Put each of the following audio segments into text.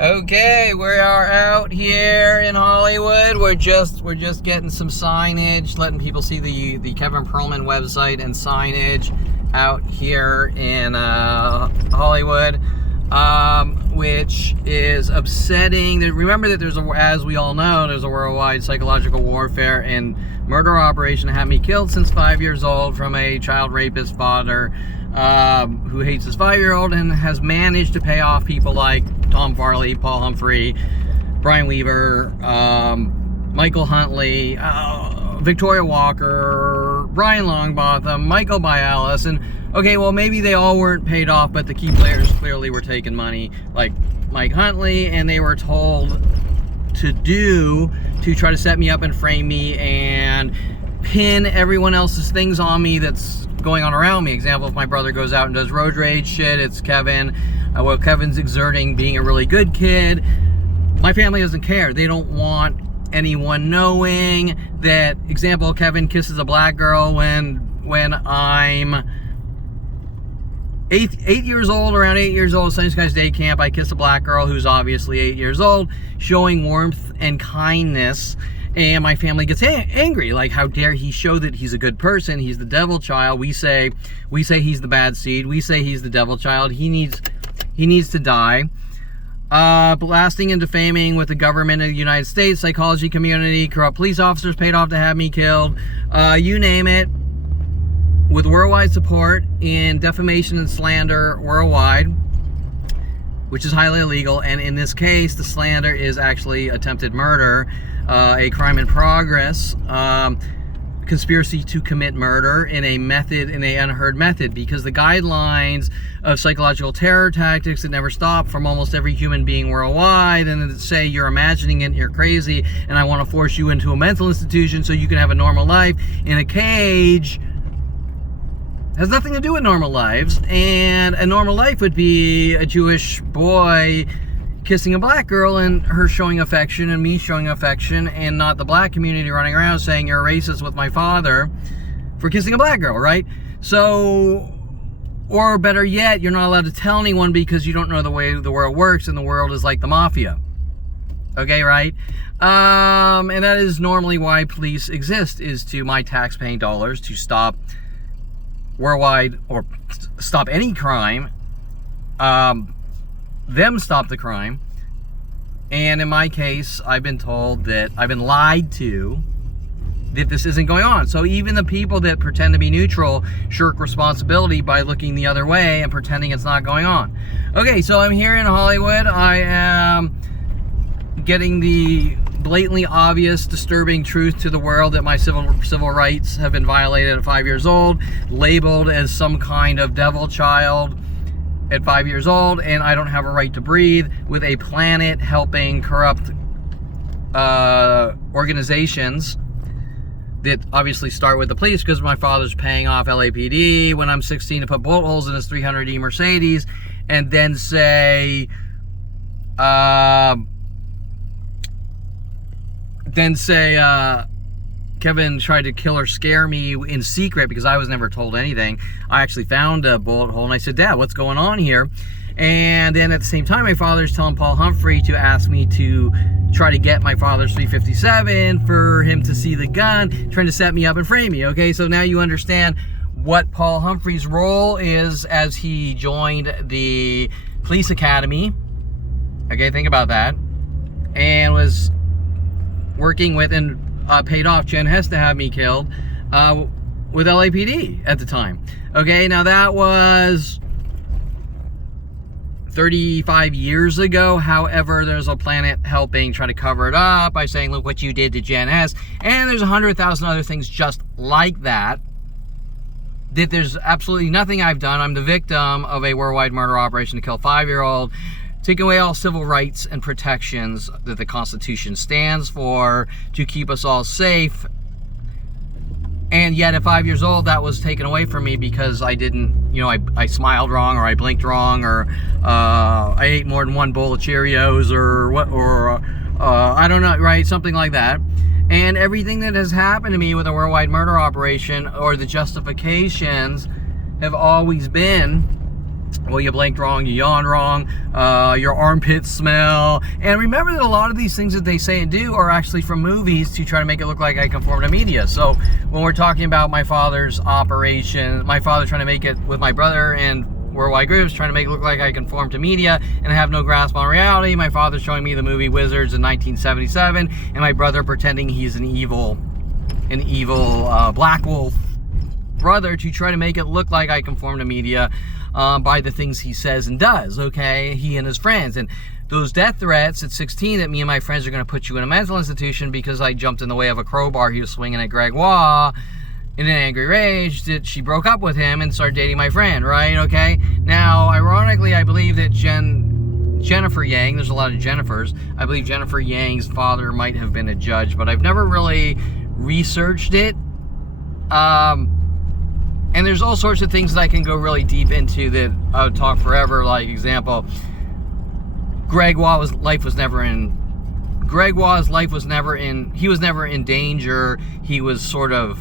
Okay, we are out here in Hollywood. We're just getting some signage, letting people see the Kevin Pearlman website and signage out here in Hollywood, which is upsetting. Remember that as we all know, there's a worldwide psychological warfare and murder operation that had me killed since 5 years old from a child rapist father who hates his 5-year-old and has managed to pay off people like Tom Farley, Paul Humphrey, Brian Weaver, Michael Huntley, Victoria Walker, Brian Longbotham, Michael Bialis, and okay, well maybe they all weren't paid off, but the key players clearly were taking money, like Mike Huntley, and they were told to try to set me up and frame me and pin everyone else's things on me that's going on around me. Example, if my brother goes out and does road rage shit, it's Kevin. Well, Kevin's exerting being a really good kid. My family doesn't care. They don't want anyone knowing that, example, Kevin kisses a black girl when I'm 8 years old, around 8 years old, Sunny Skies Day Camp, I kiss a black girl who's obviously 8 years old, showing warmth and kindness. And my family gets angry, like, how dare he show that he's a good person? He's the devil child. We say he's the bad seed. We say he's the devil child. He needs to die. Blasting and defaming with the government of the United States, psychology community, corrupt police officers paid off to have me killed. You name it. With worldwide support in defamation and slander worldwide, which is highly illegal. And in this case, the slander is actually attempted murder. A crime in progress, conspiracy to commit murder in a unheard method, because the guidelines of psychological terror tactics that never stop from almost every human being worldwide, and that say you're imagining it and you're crazy, and I want to force you into a mental institution so you can have a normal life in a cage, has nothing to do with normal lives. And a normal life would be a Jewish boy kissing a black girl and her showing affection and me showing affection, and not the black community running around saying you're a racist with my father for kissing a black girl, right? So, or better yet, you're not allowed to tell anyone because you don't know the way the world works, and the world is like the mafia. Okay, right? And that is normally why police exist, is to my tax-paying dollars to stop worldwide, or stop any crime, them stop the crime. And in my case, I've been told that I've been lied to, that this isn't going on. So even the people that pretend to be neutral shirk responsibility by looking the other way and pretending it's not going on. Okay, so I'm here in Hollywood. I am getting the blatantly obvious, disturbing truth to the world that my civil rights have been violated at 5 years old, labeled as some kind of devil child at 5 years old, and I don't have a right to breathe, with a planet helping corrupt organizations that obviously start with the police, because my father's paying off LAPD when I'm 16 to put bullet holes in his 300E Mercedes, and then say Kevin tried to kill or scare me in secret because I was never told anything. I actually found a bullet hole and I said, Dad, what's going on here? And then at the same time, my father's telling Paul Humphrey to ask me to try to get my father's 357 for him to see the gun, trying to set me up and frame me. Okay, so now you understand what Paul Humphrey's role is as he joined the police academy. Okay, think about that. And was working with and paid off Jen Hess to have me killed with LAPD at the time. Okay, now that was 35 years ago. However, there's a planet helping try to cover it up by saying, look what you did to Jen Hess. And there's 100,000 other things just like that. That there's absolutely nothing I've done. I'm the victim of a worldwide murder operation to kill a 5-year-old, take away all civil rights and protections that the Constitution stands for to keep us all safe. And yet at 5 years old, that was taken away from me because I didn't, I smiled wrong, or I blinked wrong, or I ate more than one bowl of Cheerios, or what, or I don't know, right? Something like that. And everything that has happened to me with a worldwide murder operation, or the justifications, have always been well, you blinked wrong, you yawned wrong, your armpits smell. And remember that a lot of these things that they say and do are actually from movies to try to make it look like I conform to media. So when we're talking about my father's operation, my father trying to make it with my brother and Worldwide Groups, trying to make it look like I conform to media and have no grasp on reality. My father showing me the movie Wizards in 1977, and my brother pretending he's an evil Black Wolf brother to try to make it look like I conform to media by the things he says and does, okay? He and his friends. And those death threats at 16 that me and my friends are going to put you in a mental institution because I jumped in the way of a crowbar he was swinging at Gregoire in an angry rage, that she broke up with him and started dating my friend, right? Okay? Now, ironically, I believe that Jennifer Yang, there's a lot of Jennifers, I believe Jennifer Yang's father might have been a judge, but I've never really researched it. And there's all sorts of things that I can go really deep into that I would talk forever. Like, example, Gregoire's life was never in he was never in danger. He was sort of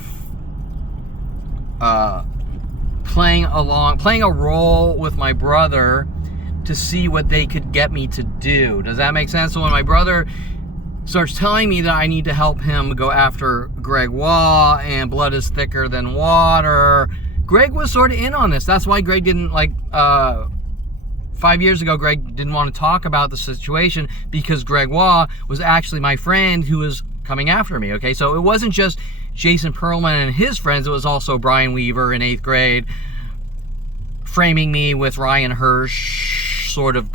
playing a role with my brother to see what they could get me to do. Does that make sense? So when my brother starts telling me that I need to help him go after Gregoire and blood is thicker than water, Greg was sort of in on this. That's why Greg didn't, 5 years ago, Greg didn't want to talk about the situation, because Gregoire was actually my friend who was coming after me, okay? So it wasn't just Jason Perlman and his friends, it was also Brian Weaver in 8th grade framing me with Ryan Hirsch, sort of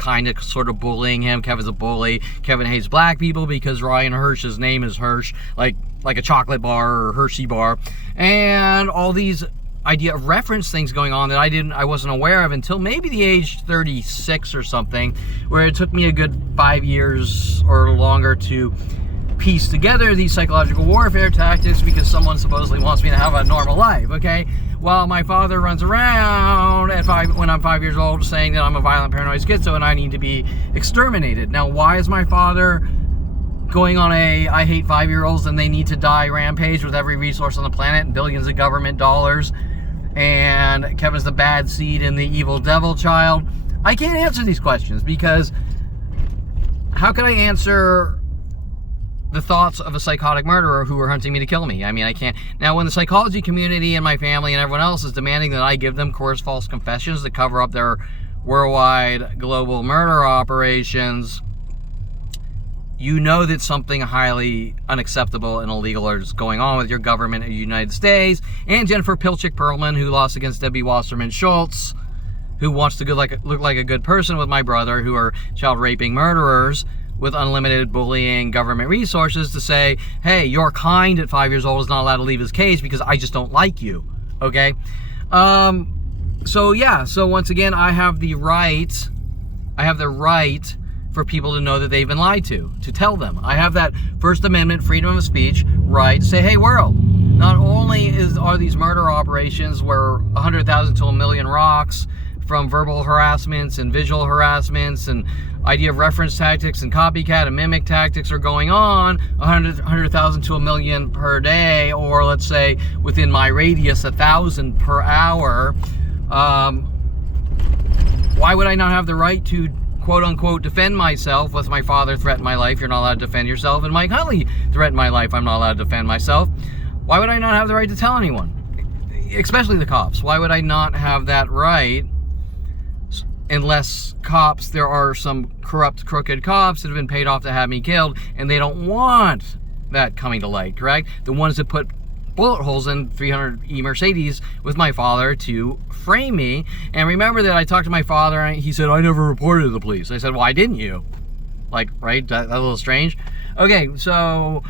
bullying him. Kevin's a bully. Kevin hates black people because Ryan Hirsch's name is Hirsch, like a chocolate bar or Hershey bar. And all these idea of reference things going on that I wasn't aware of until maybe the age 36 or something, where it took me a good 5 years or longer to piece together these psychological warfare tactics, because someone supposedly wants me to have a normal life, okay? While my father runs around when I'm 5 years old saying that I'm a violent paranoid schizo and I need to be exterminated. Now, why is my father going on a I hate 5-year-olds and they need to die rampage with every resource on the planet and billions of government dollars, and Kevin's the bad seed and the evil devil child? I can't answer these questions, because how can I answer the thoughts of a psychotic murderer who are hunting me to kill me? I mean, I can't. Now, when the psychology community and my family and everyone else is demanding that I give them coerced false confessions to cover up their worldwide global murder operations, you know that something highly unacceptable and illegal is going on with your government of the United States. And Jennifer Pilchick Perlman, who lost against Debbie Wasserman Schultz, who wants to look like a good person with my brother, who are child raping murderers with unlimited bullying government resources, to say, hey, your kind at 5 years old is not allowed to leave his cage because I just don't like you, okay? So once again, I have the right for people to know that they've been lied to tell them. I have that First Amendment freedom of speech right to say, hey, world, not only are these murder operations where 100,000 to 1 million rocks from verbal harassments and visual harassments and idea of reference tactics and copycat and mimic tactics are going on, 100,000 to 1 million per day, or let's say within my radius, 1,000 per hour, why would I not have the right to quote-unquote defend myself? With my father threatened my life, you're not allowed to defend yourself, and Mike Huntley threatened my life, I'm not allowed to defend myself. Why would I not have the right to tell anyone, especially the cops? Why would I not have that right? Unless cops, there are some corrupt, crooked cops that have been paid off to have me killed, and they don't want that coming to light, correct? The ones that put bullet holes in 300E Mercedes with my father to frame me. And remember that I talked to my father, and he said, I never reported to the police. I said, why didn't you? Like, right? That a little strange. Okay, so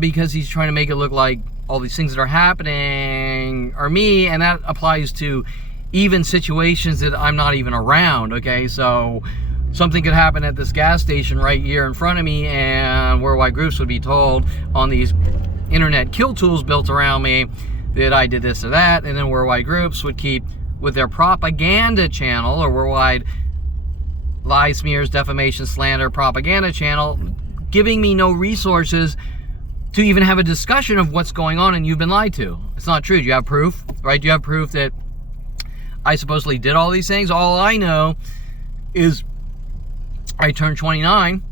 because he's trying to make it look like all these things that are happening are me, and that applies to even situations that I'm not even around, okay? So something could happen at this gas station right here in front of me, and Worldwide Groups would be told on these internet kill tools built around me that I did this or that, and then Worldwide Groups would keep with their propaganda channel, or Worldwide Lies, Smears, Defamation, Slander propaganda channel, giving me no resources to even have a discussion of what's going on, and you've been lied to. It's not true. Do you have proof, right? Do you have proof that I supposedly did all these things. All I know is I turned 29,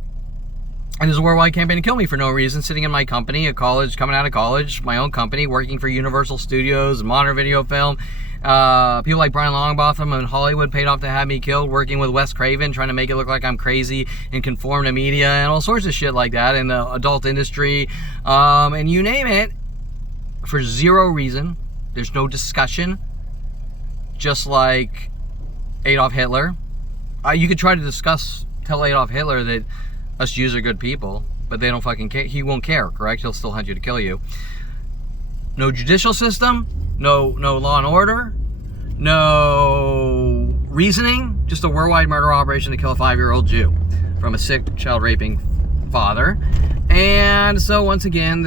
and there's a worldwide campaign to kill me for no reason, sitting in my company at college, coming out of college, my own company, working for Universal Studios, modern video film. People like Brian Longbotham in Hollywood paid off to have me killed, working with Wes Craven, trying to make it look like I'm crazy and conform to media and all sorts of shit like that in the adult industry. And you name it, for zero reason. There's no discussion. Just like Adolf Hitler. You could try to tell Adolf Hitler that us Jews are good people, but they don't fucking care. He won't care, correct? He'll still hunt you to kill you. No judicial system, no law and order, no reasoning, just a worldwide murder operation to kill a 5-year-old Jew from a sick child raping father. And so once again,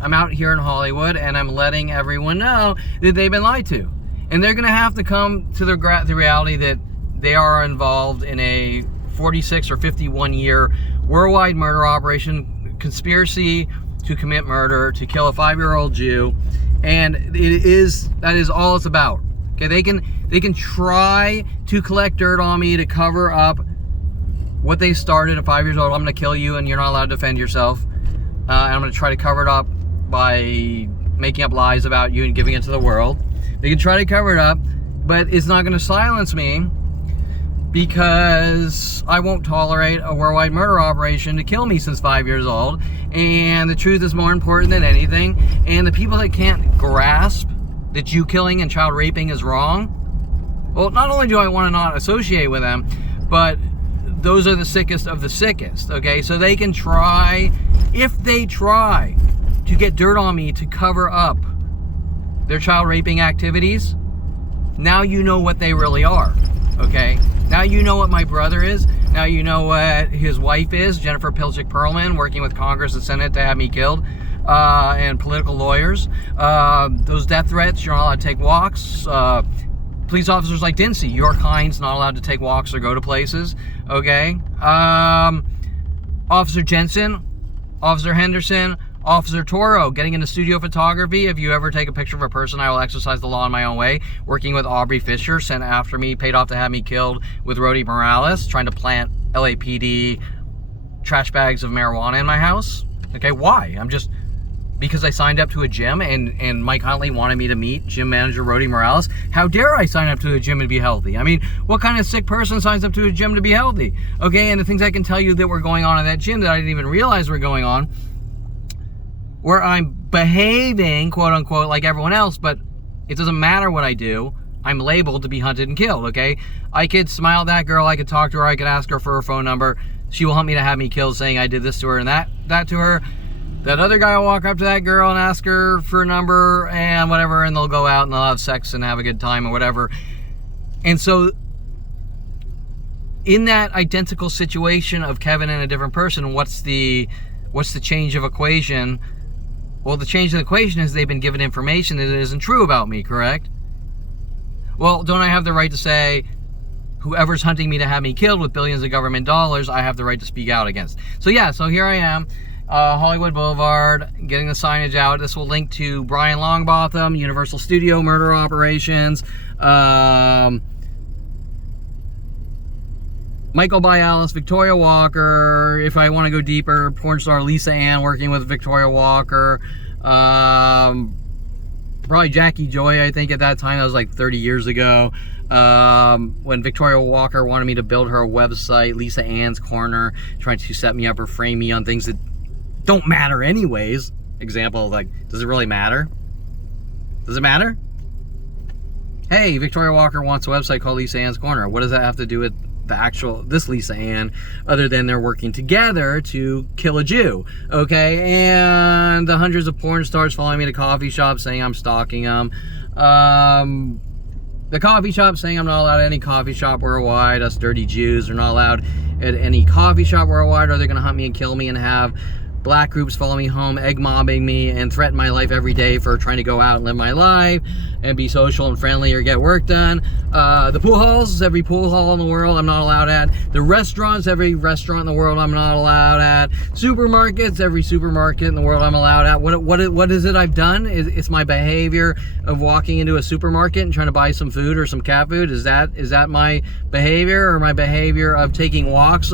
I'm out here in Hollywood and I'm letting everyone know that they've been lied to. And they're going to have to come to the reality that they are involved in a 46 or 51 year worldwide murder operation, conspiracy to commit murder, to kill a 5-year-old Jew. And that is all it's about. Okay, they can try to collect dirt on me to cover up what they started at 5 years old. I'm going to kill you and you're not allowed to defend yourself. And I'm going to try to cover it up by making up lies about you and giving it to the world. They can try to cover it up, but it's not going to silence me, because I won't tolerate a worldwide murder operation to kill me since 5 years old. And the truth is more important than anything. And the people that can't grasp that Jew killing and child raping is wrong, well, not only do I want to not associate with them, but those are the sickest of the sickest, okay? So they can try, if they try to get dirt on me to cover up their child raping activities, now you know what they really are, okay? Now you know what my brother is. Now you know what his wife is, Jennifer Pilchick Perlman, working with Congress and Senate to have me killed, and political lawyers. Those death threats, you're not allowed to take walks. Police officers like Dincy, your kind's not allowed to take walks or go to places, okay? Officer Jensen, Officer Henderson, Officer Toro, getting into studio photography. If you ever take a picture of a person, I will exercise the law in my own way. Working with Aubrey Fisher, sent after me, paid off to have me killed with Rody Morales, trying to plant LAPD trash bags of marijuana in my house. Okay, why? Because I signed up to a gym and Mike Huntley wanted me to meet gym manager Rody Morales. How dare I sign up to a gym and be healthy? I mean, what kind of sick person signs up to a gym to be healthy? Okay, and the things I can tell you that were going on in that gym that I didn't even realize were going on, where I'm behaving, quote unquote, like everyone else, but it doesn't matter what I do. I'm labeled to be hunted and killed, okay? I could smile at that girl, I could talk to her, I could ask her for her phone number. She will hunt me to have me killed, saying I did this to her and that to her. That other guy will walk up to that girl and ask her for a number and whatever, and they'll go out and they'll have sex and have a good time or whatever. And so, in that identical situation of Kevin and a different person, what's the change of equation? Well, the change of the equation is they've been given information that isn't true about me, correct? Well, don't I have the right to say, whoever's hunting me to have me killed with billions of government dollars, I have the right to speak out against? So yeah, so here I am, Hollywood Boulevard, getting the signage out. This will link to Brian Longbotham, Universal Studio murder operations, Michael Bialis, Victoria Walker, if I want to go deeper, porn star Lisa Ann working with Victoria Walker, probably Jackie Joy, I think at that time, that was like 30 years ago, when Victoria Walker wanted me to build her a website, Lisa Ann's Corner, trying to set me up or frame me on things that don't matter anyways. Example, like, does it really matter? Does it matter? Hey, Victoria Walker wants a website called Lisa Ann's Corner. What does that have to do with this Lisa Ann, other than they're working together to kill a Jew, okay? And the hundreds of porn stars following me to coffee shops saying I'm stalking them. The coffee shop saying I'm not allowed at any coffee shop worldwide. Us dirty Jews are not allowed at any coffee shop worldwide, or they're going to hunt me and kill me and have black groups follow me home, egg mobbing me, and threaten my life every day for trying to go out and live my life and be social and friendly or get work done. The pool halls, every pool hall in the world I'm not allowed at. The restaurants, every restaurant in the world I'm not allowed at. Supermarkets, every supermarket in the world I'm allowed at. What is it I've done? It's my behavior of walking into a supermarket and trying to buy some food or some cat food. Is that my behavior, or my behavior of taking walks?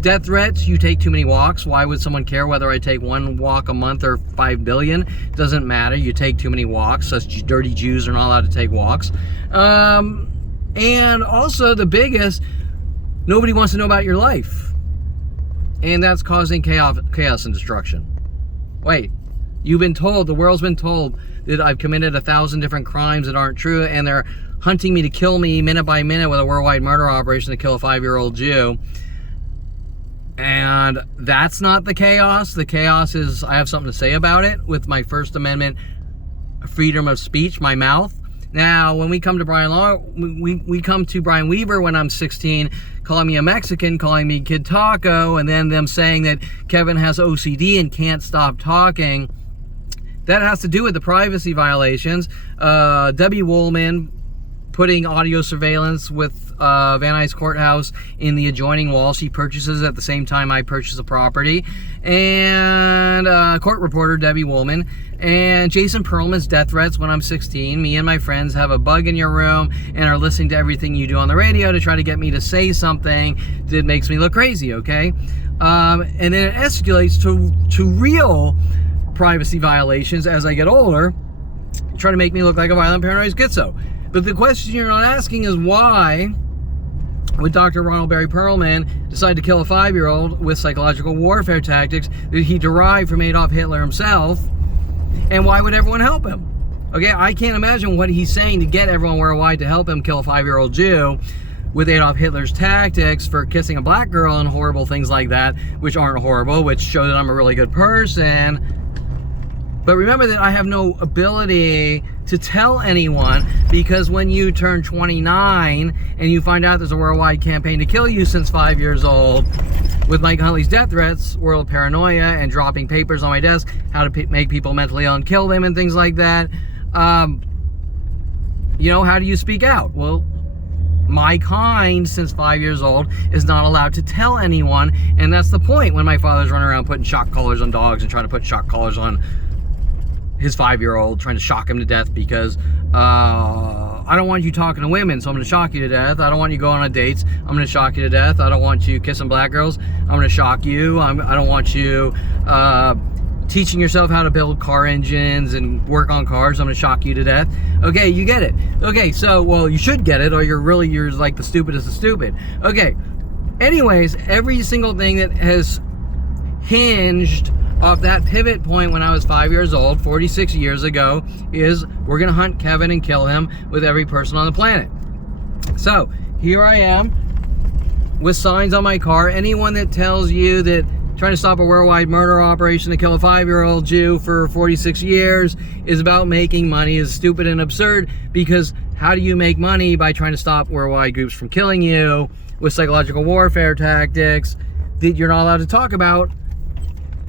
Death threats, you take too many walks. Why would someone care whether I take one walk a month or 5 billion? Doesn't matter. You take too many walks. Such dirty Jews are not allowed to take walks. And also the biggest, nobody wants to know about your life. And that's causing chaos and destruction. Wait, you've been told, the world's been told that I've committed 1,000 different crimes that aren't true, and they're hunting me to kill me minute by minute with a worldwide murder operation to kill a 5-year-old Jew. And that's not the chaos. The chaos is I have something to say about it with my First Amendment freedom of speech, my mouth. Now, when we come to we come to Brian Weaver when I'm 16, calling me a Mexican, calling me Kid Taco, and then them saying that Kevin has OCD and can't stop talking. That has to do with the privacy violations. Debbie Woolman putting audio surveillance with Van Nuys Courthouse in the adjoining wall she purchases at the same time I purchase a property. And court reporter Debbie Woolman. And Jason Perlman's death threats when I'm 16. Me and my friends have a bug in your room and are listening to everything you do on the radio to try to get me to say something that makes me look crazy, okay? And then it escalates to real privacy violations as I get older, trying to make me look like a violent paranoid schizo. But the question you're not asking is why would Dr. Ronald Barry Perlman decide to kill a 5-year-old with psychological warfare tactics that he derived from Adolf Hitler himself, and why would everyone help him? Okay, I can't imagine what he's saying to get everyone worldwide to help him kill a 5-year-old Jew with Adolf Hitler's tactics for kissing a black girl and horrible things like that, which aren't horrible, which show that I'm a really good person. But remember that I have no ability to tell anyone, because when you turn 29 and you find out there's a worldwide campaign to kill you since 5 years old, with Mike Huntley's death threats, world paranoia, and dropping papers on my desk, how to make people mentally ill and kill them and things like that, you know, how do you speak out? Well, my kind, since 5 years old, is not allowed to tell anyone, and that's the point when my father's running around putting shock collars on dogs and trying to put shock collars on his 5-year-old, trying to shock him to death because I don't want you talking to women, so I'm going to shock you to death. I don't want you going on dates. I'm going to shock you to death. I don't want you kissing black girls. I'm going to shock you. I don't want you teaching yourself how to build car engines and work on cars. I'm going to shock you to death. Okay, you get it. Okay, so, well, you should get it, or you're like the stupidest of stupid. Okay, anyways, every single thing that has hinged off that pivot point when I was 5 years old, 46 years ago, is we're going to hunt Kevin and kill him with every person on the planet. So, here I am with signs on my car. Anyone that tells you that trying to stop a worldwide murder operation to kill a 5-year-old Jew for 46 years is about making money is stupid and absurd, because how do you make money by trying to stop worldwide groups from killing you with psychological warfare tactics that you're not allowed to talk about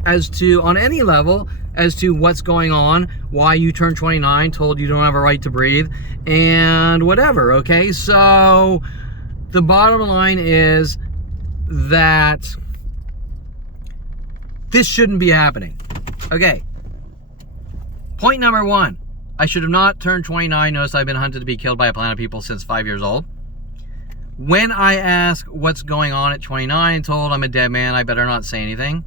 as to, on any level, as to what's going on, why you turned 29, told you don't have a right to breathe, and whatever, okay? So, the bottom line is that this shouldn't be happening. Okay. Point number 1. I should have not turned 29. Notice I've been hunted to be killed by a planet of people since 5 years old. When I ask what's going on at 29 and told I'm a dead man, I better not say anything.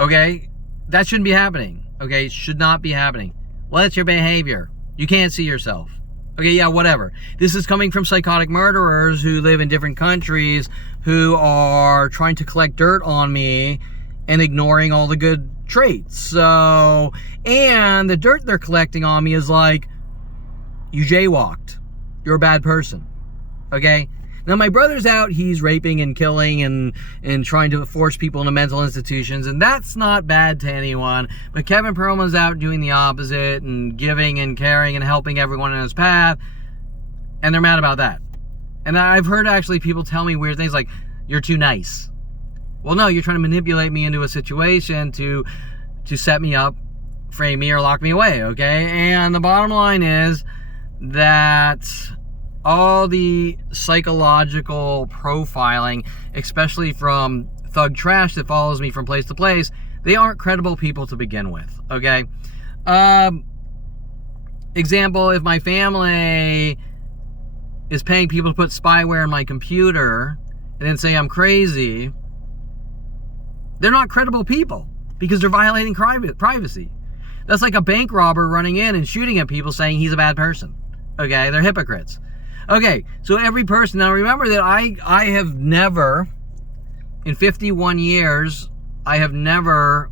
Okay, that shouldn't be happening. Okay, it should not be happening. Well, that's your behavior. You can't see yourself. Okay, yeah, whatever. This is coming from psychotic murderers who live in different countries who are trying to collect dirt on me and ignoring all the good traits. So, and the dirt they're collecting on me is like, you jaywalked. You're a bad person. Okay? Now, my brother's out, he's raping and killing and trying to force people into mental institutions, and that's not bad to anyone. But Kevin Perlman's out doing the opposite and giving and caring and helping everyone in his path, and they're mad about that. And I've heard actually people tell me weird things like, you're too nice. Well, no, you're trying to manipulate me into a situation to set me up, frame me, or lock me away, okay? And the bottom line is that all the psychological profiling, especially from thug trash that follows me from place to place, they aren't credible people to begin with, okay? Example, if my family is paying people to put spyware in my computer and then say I'm crazy, they're not credible people because they're violating privacy. That's like a bank robber running in and shooting at people saying he's a bad person. Okay, they're hypocrites. Okay, so every person, now remember that I have never, in 51 years, I have never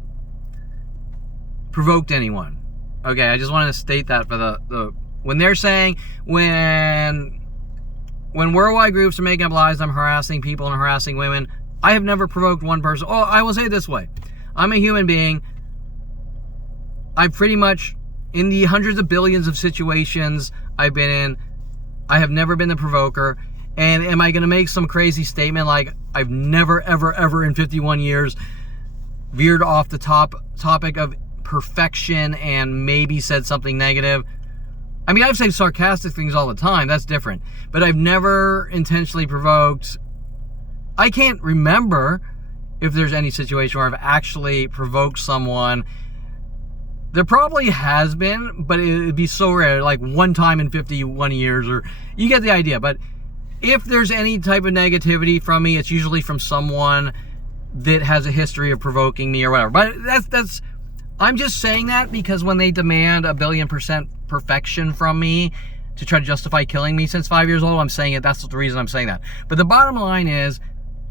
provoked anyone. Okay, I just wanted to state that for the when they're saying, when worldwide groups are making up lies, I'm harassing people and harassing women, I have never provoked one person. Oh, I will say it this way. I'm a human being. I pretty much, in the hundreds of billions of situations I've been in, I have never been the provoker. And am I going to make some crazy statement like I've never, ever, ever in 51 years veered off the topic of perfection and maybe said something negative? I mean, I've said sarcastic things all the time. That's different. But I've never intentionally provoked. I can't remember if there's any situation where I've actually provoked someone. There probably has been, but it'd be so rare, like one time in 51 years, or you get the idea. But if there's any type of negativity from me, it's usually from someone that has a history of provoking me or whatever. But that's I'm just saying that because when they demand 1,000,000,000% perfection from me to try to justify killing me since 5 years old, I'm saying it. That's the reason I'm saying that. But the bottom line is,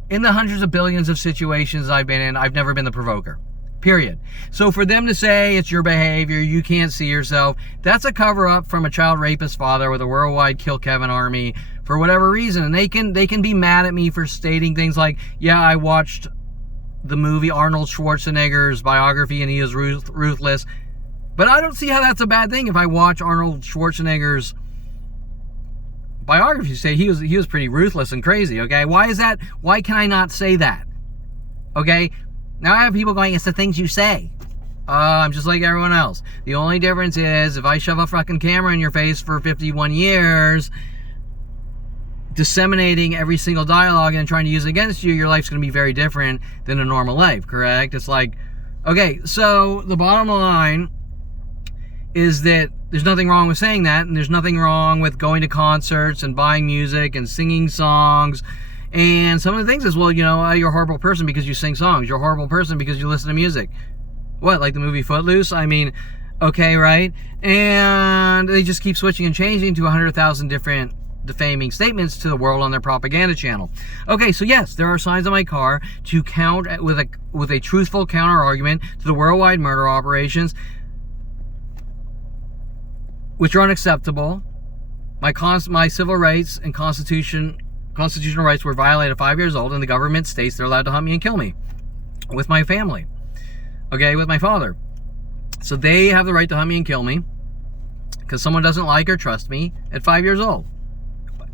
in the hundreds of billions of situations I've been in, I've never been the provoker. Period. So for them to say it's your behavior, you can't see yourself, that's a cover-up from a child rapist father with a worldwide Kill Kevin army for whatever reason. And they can be mad at me for stating things like, yeah, I watched the movie Arnold Schwarzenegger's biography and he is ruthless. But I don't see how that's a bad thing if I watch Arnold Schwarzenegger's biography. Say he was pretty ruthless and crazy, okay? Why is that? Why can I not say that? Okay? Now I have people going, it's the things you say. I'm just like everyone else. The only difference is if I shove a fucking camera in your face for 51 years, disseminating every single dialogue and trying to use it against you, your life's going to be very different than a normal life, correct? It's like, okay, so the bottom line is that there's nothing wrong with saying that, and there's nothing wrong with going to concerts and buying music and singing songs. And some of the things is, well, you know, you're a horrible person because you sing songs. You're a horrible person because you listen to music. What, like the movie Footloose? I mean, okay, right? And they just keep switching and changing to 100,000 different defaming statements to the world on their propaganda channel. Okay, so yes, there are signs on my car to count with a truthful counter argument to the worldwide murder operations, which are unacceptable. My civil rights and constitutional rights were violated at 5 years old, and the government states they're allowed to hunt me and kill me with my family. Okay, with my father. So they have the right to hunt me and kill me because someone doesn't like or trust me at 5 years old.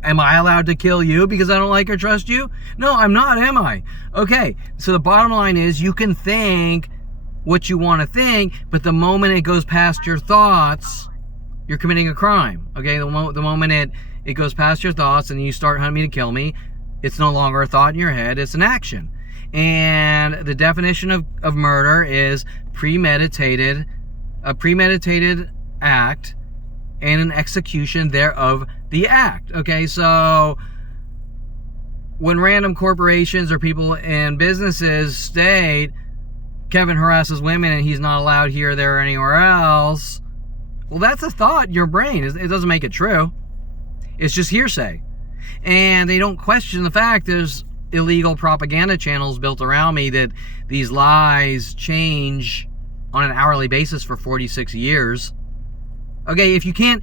Am I allowed to kill you because I don't like or trust you? No, I'm not, am I? Okay, so the bottom line is you can think what you want to think, but the moment it goes past your thoughts, you're committing a crime. Okay, the moment it goes past your thoughts and you start hunting me to kill me, it's no longer a thought in your head, it's an action. And the definition of murder is a premeditated act and an execution thereof the act. Okay, so when random corporations or people in businesses state Kevin harasses women and he's not allowed here, there, or anywhere else, well, that's a thought in your brain. It doesn't make it true. It's just hearsay. And they don't question the fact there's illegal propaganda channels built around me that these lies change on an hourly basis for 46 years. Okay, if you can't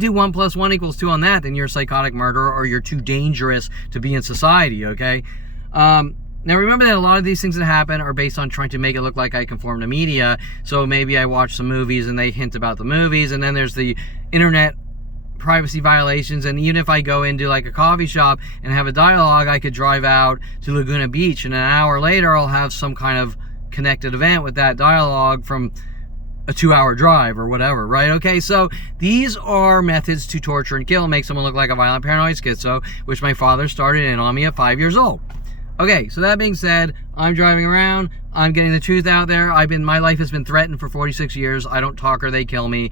do 1 + 1 = 2 on that, then you're a psychotic murderer or you're too dangerous to be in society, okay? Now remember that a lot of these things that happen are based on trying to make it look like I conform to media. So maybe I watch some movies and they hint about the movies, and then there's the internet privacy violations. And even if I go into like a coffee shop and have a dialogue, I could drive out to Laguna Beach, and an hour later I'll have some kind of connected event with that dialogue from a 2-hour drive or whatever, right? Okay, so these are methods to torture and kill and make someone look like a violent paranoid schizo, which my father started in on me at 5 years old. Okay, so that being said, I'm driving around, I'm getting the truth out there. My life has been threatened for 46 years. I don't talk or they kill me.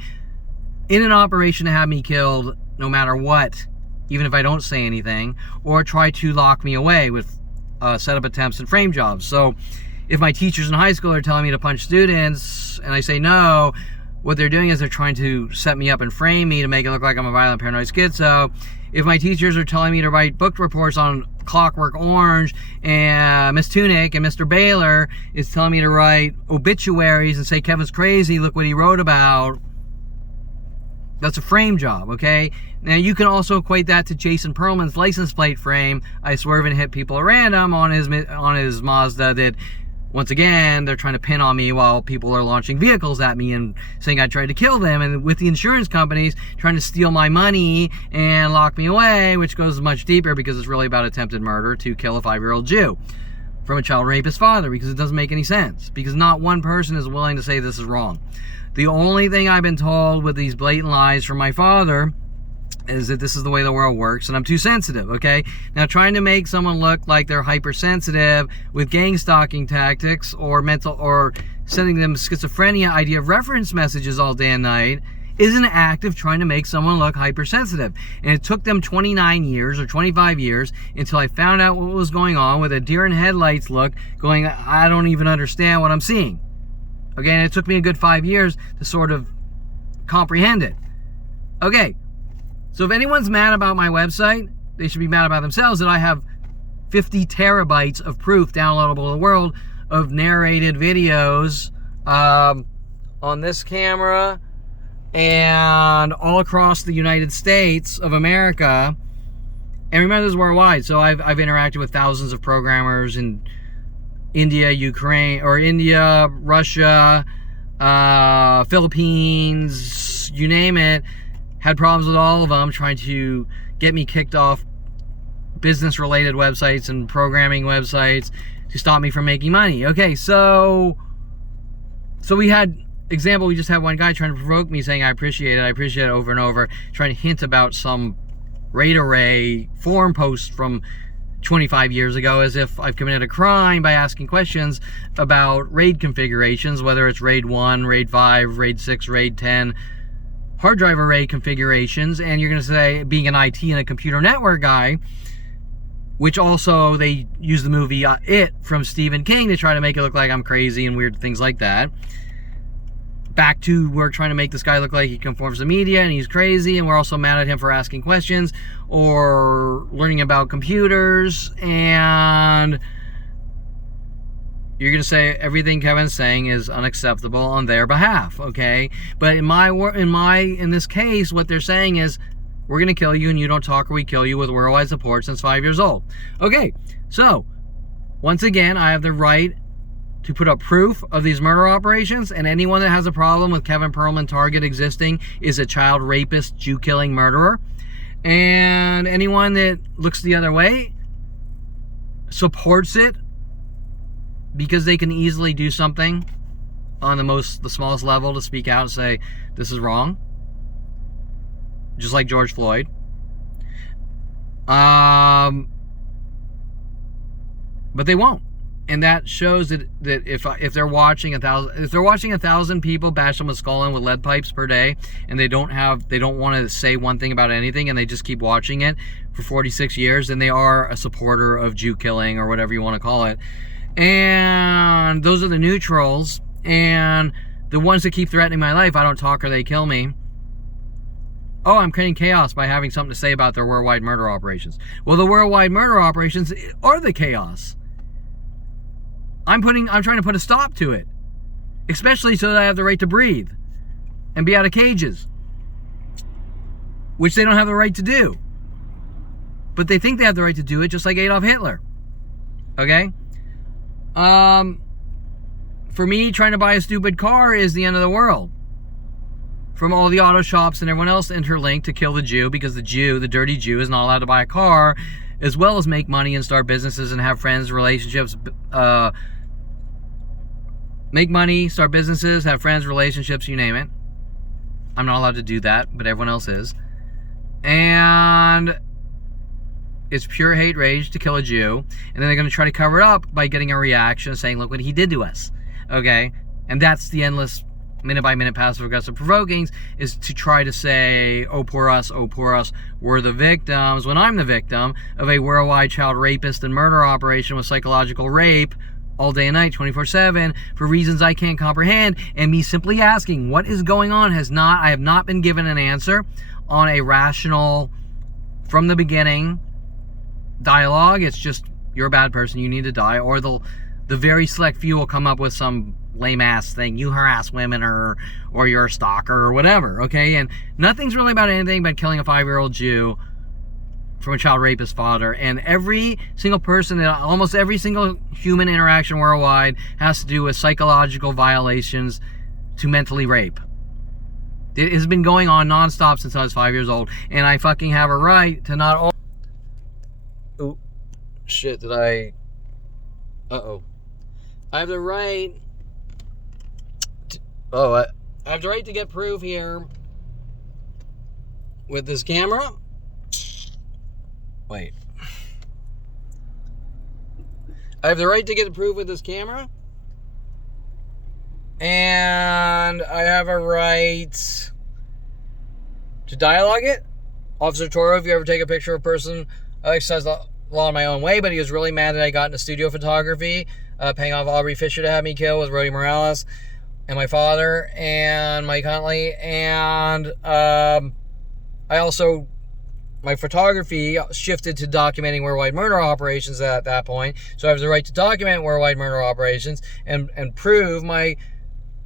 In an operation to have me killed, no matter what, even if I don't say anything, or try to lock me away with setup attempts and frame jobs. So if my teachers in high school are telling me to punch students and I say no, what they're doing is they're trying to set me up and frame me to make it look like I'm a violent paranoid schizo. If my teachers are telling me to write book reports on Clockwork Orange, and Miss Tunick and Mr. Baylor is telling me to write obituaries and say Kevin's crazy, look what he wrote about, that's a frame job, okay? Now you can also equate that to Jason Perlman's license plate frame. I swerve and hit people at random on his Mazda that, once again, they're trying to pin on me while people are launching vehicles at me and saying I tried to kill them, and with the insurance companies trying to steal my money and lock me away, which goes much deeper because it's really about attempted murder to kill a 5-year-old Jew from a child rapist father, because it doesn't make any sense, because not one person is willing to say this is wrong. The only thing I've been told with these blatant lies from my father is that this is the way the world works and I'm too sensitive, okay? Now, trying to make someone look like they're hypersensitive with gang stalking tactics or sending them schizophrenia idea of reference messages all day and night is an act of trying to make someone look hypersensitive. And it took them 29 years or 25 years until I found out what was going on with a deer in headlights look, going, I don't even understand what I'm seeing. Okay, and it took me a good 5 years to sort of comprehend it. Okay, so if anyone's mad about my website, they should be mad about themselves that I have 50 terabytes of proof downloadable to the world of narrated videos on this camera and all across the United States of America. And remember, this is worldwide, so I've interacted with thousands of programmers in India, India, Russia, Philippines, you name it. Had problems with all of them, trying to get me kicked off business-related websites and programming websites to stop me from making money. Okay, so we just had one guy trying to provoke me, saying I appreciate it over and over, trying to hint about some RAID array forum post from 25 years ago, as if I've committed a crime by asking questions about RAID configurations, whether it's RAID 1, RAID 5, RAID 6, RAID 10, hard drive array configurations. And you're going to say, being an IT and a computer network guy, which also they use the movie It from Stephen King to try to make it look like I'm crazy and weird things like that. Back to, we're trying to make this guy look like he conforms to media and he's crazy, and we're also mad at him for asking questions or learning about computers, and you're going to say everything Kevin's saying is unacceptable on their behalf, okay? But in this case, what they're saying is, we're going to kill you and you don't talk or we kill you, with worldwide support since 5 years old. Okay, so once again, I have the right to put up proof of these murder operations, and anyone that has a problem with Kevin Perlman Target existing is a child rapist, Jew-killing murderer. And anyone that looks the other way supports it because they can easily do something on the smallest level to speak out and say, this is wrong. Just like George Floyd. But they won't. And that shows that if they're watching 1,000 people bash someone's skull in with lead pipes per day, and they don't want to say one thing about anything, and they just keep watching it for 46 years, then they are a supporter of Jew killing or whatever you want to call it. And those are the neutrals, and the ones that keep threatening my life. I don't talk or they kill me. Oh, I'm creating chaos by having something to say about their worldwide murder operations. Well, the worldwide murder operations are the chaos. I'm trying to put a stop to it, especially so that I have the right to breathe and be out of cages, which they don't have the right to do. But they think they have the right to do it, just like Adolf Hitler. Okay? For me, trying to buy a stupid car is the end of the world. from all the auto shops and everyone else interlinked to kill the Jew, because the Jew, the dirty Jew, is not allowed to buy a car, as well as make money and start businesses and have friends, relationships, make money, start businesses, have friends, relationships, you name it. I'm not allowed to do that, but everyone else is. And it's pure hate rage to kill a Jew. And then they're going to try to cover it up by getting a reaction saying, look what he did to us. Okay? And that's the endless minute-by-minute passive-aggressive provokings, is to try to say, oh, poor us, we're the victims, when I'm the victim of a worldwide child rapist and murder operation with psychological rape all day and night, 24/7, for reasons I can't comprehend. And me simply asking what is going on I have not been given an answer on a rational, from the beginning, dialogue. It's just, you're a bad person, you need to die, or the very select few will come up with some lame ass thing, you harass women, or you're a stalker, or whatever, okay? And nothing's really about anything but killing a 5-year-old Jew from a child rapist father. And every single person, almost every single human interaction worldwide, has to do with psychological violations to mentally rape. It has been going on nonstop since I was 5 years old, and I fucking have a right to not... Oh, shit, did I... Uh-oh. I have the right... I have the right to get proof here with this camera. Wait. I have the right to get proof with this camera. And I have a right to dialogue it. Officer Toro, if you ever take a picture of a person, I exercise the law in my own way, but he was really mad that I got into studio photography, paying off Aubrey Fisher to have me kill with Rody Morales and my father and Mike Huntley. And I also, my photography shifted to documenting worldwide murder operations at that point. So I have the right to document worldwide murder operations and prove my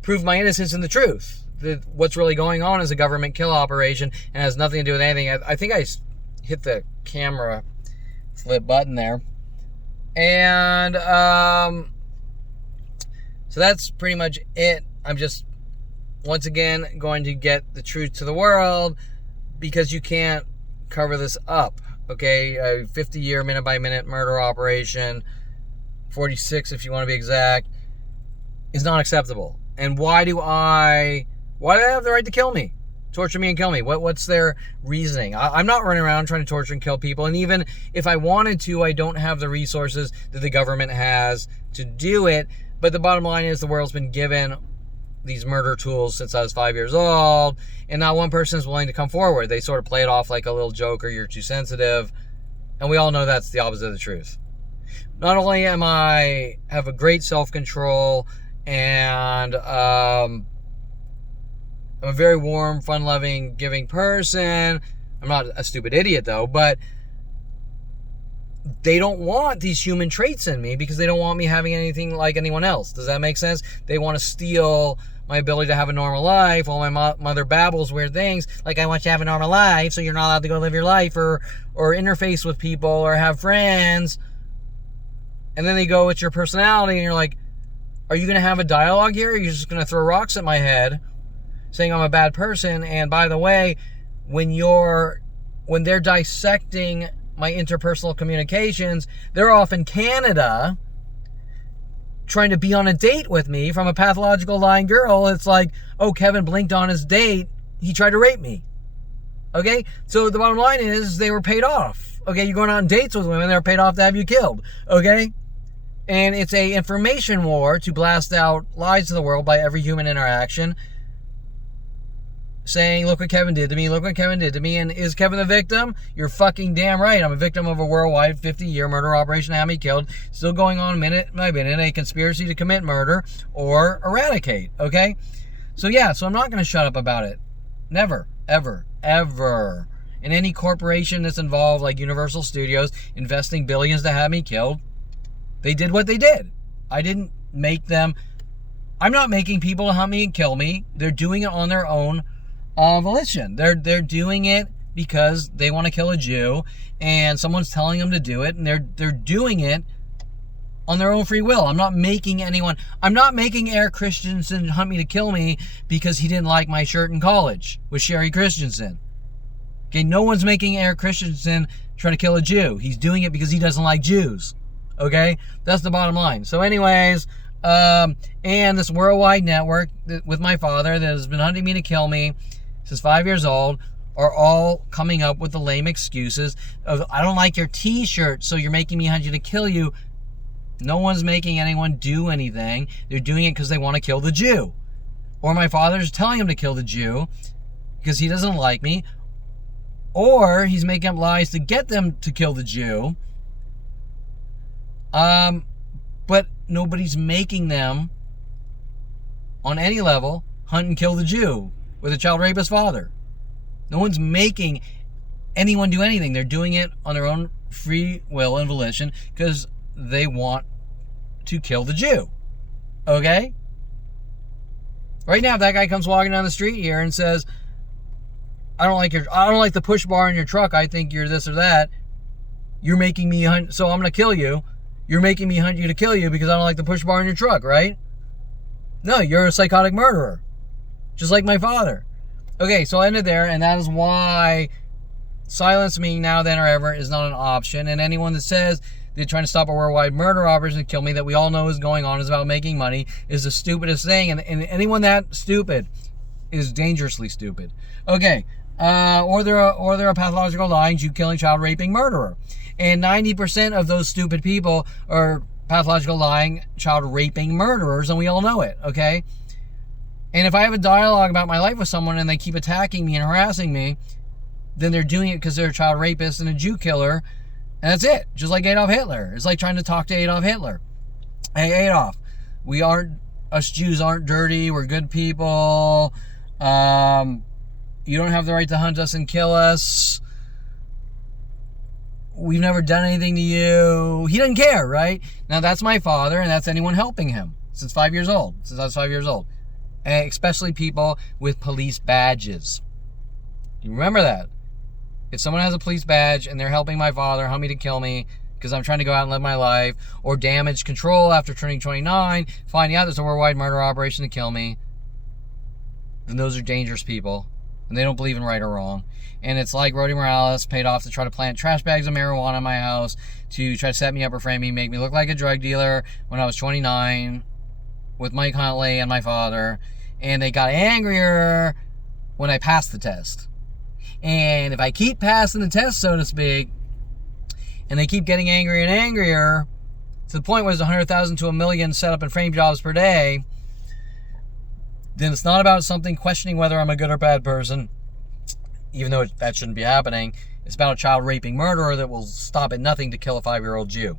innocence and the truth. What's really going on is a government kill operation and has nothing to do with anything. I think I hit the camera flip button there. And so that's pretty much it. I'm just, once again, going to get the truth to the world, because you can't cover this up, okay? A 50-year minute-by-minute murder operation, 46 if you want to be exact, is not acceptable. And why do I have the right to kill me? Torture me and kill me? What's their reasoning? I'm not running around trying to torture and kill people, and even if I wanted to, I don't have the resources that the government has to do it. But the bottom line is, the world's been given these murder tools since I was 5 years old, and not one person is willing to come forward. They sort of play it off like a little joke, or you're too sensitive, and we all know that's the opposite of the truth. Not only am I have a great self-control, and I'm a very warm, fun-loving, giving person. I'm not a stupid idiot, though, but they don't want these human traits in me because they don't want me having anything like anyone else. Does that make sense? They want to steal my ability to have a normal life while my mother babbles weird things like, I want you to have a normal life, so you're not allowed to go live your life or interface with people or have friends. And then they go, it's your personality, and you're like, are you going to have a dialogue here, or are you just going to throw rocks at my head saying I'm a bad person? And by the way, when they're dissecting my interpersonal communications, they're off in Canada trying to be on a date with me from a pathological lying girl. It's like, oh, Kevin blinked on his date, he tried to rape me. Okay? So the bottom line is, they were paid off. Okay? You're going on dates with women, they're paid off to have you killed. Okay? And it's a information war to blast out lies to the world by every human interaction, saying, look what Kevin did to me, look what Kevin did to me. And is Kevin the victim? You're fucking damn right. I'm a victim of a worldwide 50-year murder operation to have me killed, still going on minute by minute, a conspiracy to commit murder or eradicate, okay? So yeah, so I'm not going to shut up about it. Never, ever, ever. And any corporation that's involved, like Universal Studios, investing billions to have me killed, they did what they did. I didn't make them. I'm not making people hunt me and kill me. They're doing it on their own volition. They're doing it because they want to kill a Jew, and someone's telling them to do it, and they're doing it on their own free will. I'm not making Eric Christensen hunt me to kill me because he didn't like my shirt in college with Sherry Christensen. Okay, no one's making Eric Christensen try to kill a Jew. He's doing it because he doesn't like Jews. Okay, that's the bottom line. So anyways, and this worldwide network with my father that has been hunting me to kill me since 5 years old are all coming up with the lame excuses of, I don't like your t-shirt, so you're making me hunt you to kill you. No one's making anyone do anything. They're doing it because they want to kill the Jew. Or my father's telling him to kill the Jew because he doesn't like me. Or he's making up lies to get them to kill the Jew. But nobody's making them, on any level, hunt and kill the Jew with a child rapist father. No one's making anyone do anything. They're doing it on their own free will and volition because they want to kill the Jew. Okay? Right now, if that guy comes walking down the street here and says, I don't like the push bar in your truck, I think you're this or that, you're making me hunt, so I'm going to kill you. You're making me hunt you to kill you because I don't like the push bar in your truck, right? No, you're a psychotic murderer. Just like my father. Okay, so I ended there, and that is why silence me now, then, or ever is not an option. And anyone that says they're trying to stop a worldwide murder operation to kill me that we all know is going on, is about making money, is the stupidest thing. And anyone that stupid is dangerously stupid. Okay, or they're a pathological lying, Jew killing, child raping murderer. And 90% of those stupid people are pathological lying, child raping murderers, and we all know it, okay? And if I have a dialogue about my life with someone and they keep attacking me and harassing me, then they're doing it because they're a child rapist and a Jew killer, and that's it. Just like Adolf Hitler. It's like trying to talk to Adolf Hitler. Hey, Adolf, us Jews aren't dirty, we're good people, you don't have the right to hunt us and kill us, we've never done anything to you. He doesn't care, right? Now, that's my father, and that's anyone helping him since 5 years old, since I was 5 years old. And especially people with police badges. You remember that. If someone has a police badge and they're helping my father hunt me to kill me because I'm trying to go out and live my life, or damage control after turning 29, finding out there's a worldwide murder operation to kill me, then those are dangerous people. And they don't believe in right or wrong. And it's like Rody Morales paid off to try to plant trash bags of marijuana in my house to try to set me up or frame me, make me look like a drug dealer when I was 29 with Mike Huntley and my father. And they got angrier when I passed the test. And if I keep passing the test, so to speak, and they keep getting angrier and angrier, to the point where there's 100,000 to 1 million set up and frame jobs per day, then it's not about something questioning whether I'm a good or bad person, even though that shouldn't be happening. It's about a child raping murderer that will stop at nothing to kill a 5-year-old Jew.